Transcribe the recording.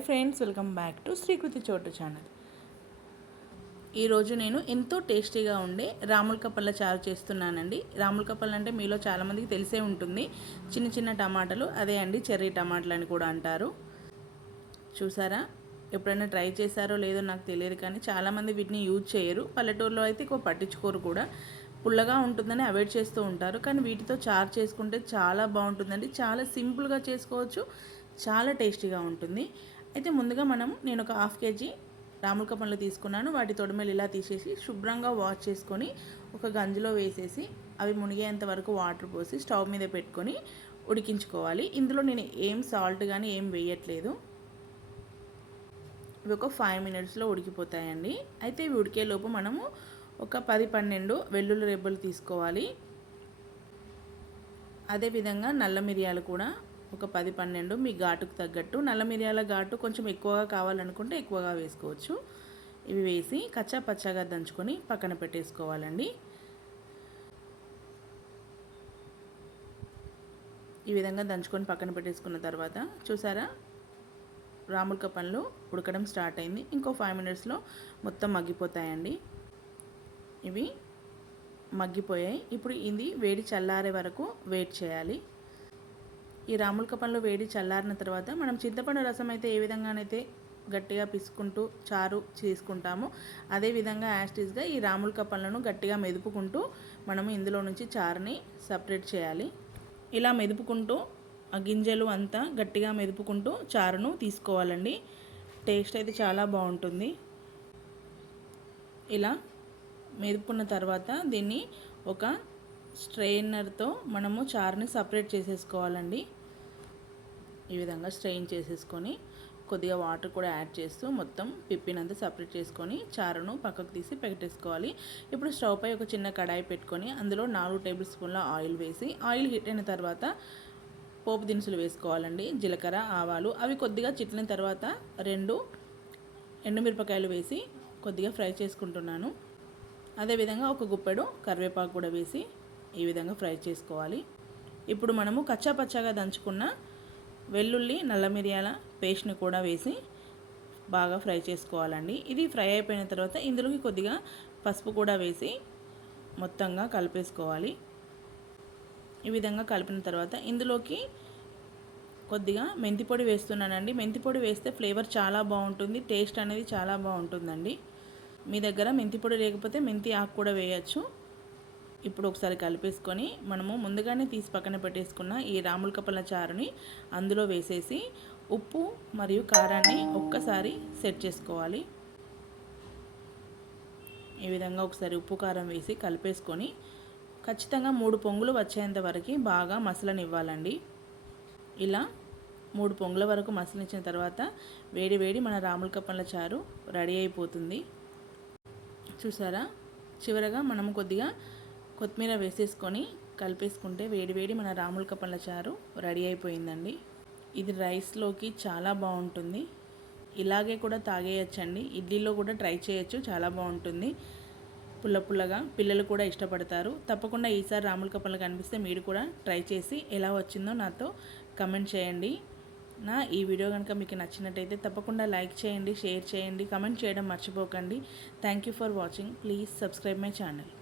Hi friends welcome back to Srikriti Chotu channel ఈరోజు నేను ఎంతో టేస్టీగా ఉండే రాములక పళ్ళ చారు చేస్తున్నానండి. రాములక పళ్ళు అంటే మీలో చాలామందికి తెలిసే ఉంటుంది. చిన్న చిన్న టమాటాలు అదే అండి చెర్రీ టమాటాలు అని కూడా అంటారు. చూసారా? ఎప్పుడైనా ట్రై చేశారో లేదో నాకు తెలియదు కానీ చాలామంది వీటిని యూజ్ చేయరు. పల్లెటూరులో అయితే ఎక్కువ పట్టించుకోరు కూడా. పుల్లగా ఉంటుందని అవాయిడ్ చేస్తూ ఉంటారు. కానీ వీటితో చారు చేసుకుంటే చాలా బాగుంటుందండి. చాలా సింపుల్గా చేసుకోవచ్చు. చాలా టేస్టీగా ఉంటుంది. అయితే ముందుగా మనం నేను ఒక హాఫ్ కేజీ రాములక పండ్లు తీసుకున్నాను. వాటి తొడిమెలు ఇలా తీసేసి శుభ్రంగా వాష్ చేసుకొని ఒక గంజిలో వేసేసి అవి మునిగేంత వరకు వాటర్ పోసి స్టవ్ మీద పెట్టుకొని ఉడికించుకోవాలి. ఇందులో నేను ఏం సాల్ట్ కానీ ఏం వేయట్లేదు. ఇవి ఒక ఫైవ్ మినిట్స్లో ఉడికిపోతాయండి. అయితే ఇవి ఉడికేలోపు మనము ఒక పది పన్నెండు వెల్లుల్లి రెబ్బలు తీసుకోవాలి. అదేవిధంగా నల్ల మిరియాలు కూడా ఒక పది పన్నెండు మీ ఘాటుకు తగ్గట్టు నల్ల మిరియాల ఘాటు కొంచెం ఎక్కువగా కావాలనుకుంటే ఎక్కువగా వేసుకోవచ్చు. ఇవి వేసి కచ్చా పచ్చగా దంచుకొని పక్కన పెట్టేసుకోవాలండి. ఈ విధంగా దంచుకొని పక్కన పెట్టేసుకున్న తర్వాత చూసారా? రాములక పండ్లు ఉడకడం స్టార్ట్ అయింది. ఇంకో ఫైవ్ మినిట్స్లో మొత్తం మగ్గిపోతాయండి. ఇవి మగ్గిపోయాయి. ఇప్పుడు ఇది వేడి చల్లారే వరకు వెయిట్ చేయాలి. ఈ రాములక పండ్లు వేడి చల్లారిన తర్వాత మనం చింతపండు రసం అయితే ఏ విధంగానైతే గట్టిగా పిసుకుంటూ చారు చేసుకుంటాము అదేవిధంగా యాస్టీస్గా ఈ రాములక పండ్లను గట్టిగా మెదుపుకుంటూ మనము ఇందులో నుంచి చారుని సపరేట్ చేయాలి. ఇలా మెదుపుకుంటూ ఆ గింజలు అంతా గట్టిగా మెదుపుకుంటూ చారును తీసుకోవాలండి. టేస్ట్ అయితే చాలా బాగుంటుంది. ఇలా మెదుపుకున్న తర్వాత దీన్ని ఒక స్ట్రెయినర్తో మనము చారుని సపరేట్ చేసేసుకోవాలండి. ఈ విధంగా స్ట్రెయిన్ చేసేసుకొని కొద్దిగా వాటర్ కూడా యాడ్ చేస్తూ మొత్తం పిప్పినంత సపరేట్ చేసుకొని చారును పక్కకు తీసి పెట్టేసుకోవాలి. ఇప్పుడు స్టవ్ పై ఒక చిన్న కడాయి పెట్టుకొని అందులో నాలుగు టేబుల్ స్పూన్ల ఆయిల్ వేసి ఆయిల్ హీట్ అయిన తర్వాత పోపు దినుసులు వేసుకోవాలండి జీలకర్ర ఆవాలు. అవి కొద్దిగా చిట్లిన తర్వాత రెండు ఎండుమిరపకాయలు వేసి కొద్దిగా ఫ్రై చేసుకుంటున్నాను. అదేవిధంగా ఒక గుప్పెడు కరివేపాకు కూడా వేసి ఈ విధంగా ఫ్రై చేసుకోవాలి. ఇప్పుడు మనము కచ్చా పచ్చాగా దంచుకున్న వెల్లుల్లి నల్ల మిరియాల పేస్ట్ని కూడా వేసి బాగా ఫ్రై చేసుకోవాలండి. ఇది ఫ్రై అయిపోయిన తర్వాత ఇందులోకి కొద్దిగా పసుపు కూడా వేసి మొత్తంగా కలిపేసుకోవాలి. ఈ విధంగా కలిపిన తర్వాత ఇందులోకి కొద్దిగా మెంతి పొడి వేస్తున్నానండి. మెంతి పొడి వేస్తే ఫ్లేవర్ చాలా బాగుంటుంది టేస్ట్ అనేది చాలా బాగుంటుందండి. మీ దగ్గర మెంతి పొడి లేకపోతే మెంతి ఆకు కూడా వేయచ్చు. ఇప్పుడు ఒకసారి కలిపేసుకొని మనము ముందుగానే తీసి పక్కన పెట్టేసుకున్న ఈ రాముల కప్పల చారుని అందులో వేసేసి ఉప్పు మరియు కారాన్ని ఒక్కసారి సెట్ చేసుకోవాలి. ఈ విధంగా ఒకసారి ఉప్పు కారం వేసి కలిపేసుకొని ఖచ్చితంగా మూడు పొంగులు వచ్చేంత వరకు బాగా మసలనివ్వాలండి. ఇలా మూడు పొంగుల వరకు మసలించిన తర్వాత వేడి వేడి మన రాముల కప్పల చారు రెడీ అయిపోతుంది. చూసారా? చివరగా మనము కొద్దిగా కొత్తిమీర వేసేసుకొని కలిపేసుకుంటే వేడివేడి మన రాములక పళ్ళ చారు రెడీ అయిపోయిందండి. ఇది రైస్లోకి చాలా బాగుంటుంది. ఇలాగే కూడా తాగేయచ్చండి. ఇడ్లీలో కూడా ట్రై చేయొచ్చు చాలా బాగుంటుంది. పుల్ల పుల్లగా పిల్లలు కూడా ఇష్టపడతారు. తప్పకుండా ఈసారి రాములక కప్పలు కనిపిస్తే మీరు కూడా ట్రై చేసి ఎలా వచ్చిందో నాతో కమెంట్ చేయండి. నా ఈ వీడియో కనుక మీకు నచ్చినట్టయితే తప్పకుండా లైక్ చేయండి షేర్ చేయండి కమెంట్ చేయడం మర్చిపోకండి. Thank you for watching please subscribe my channel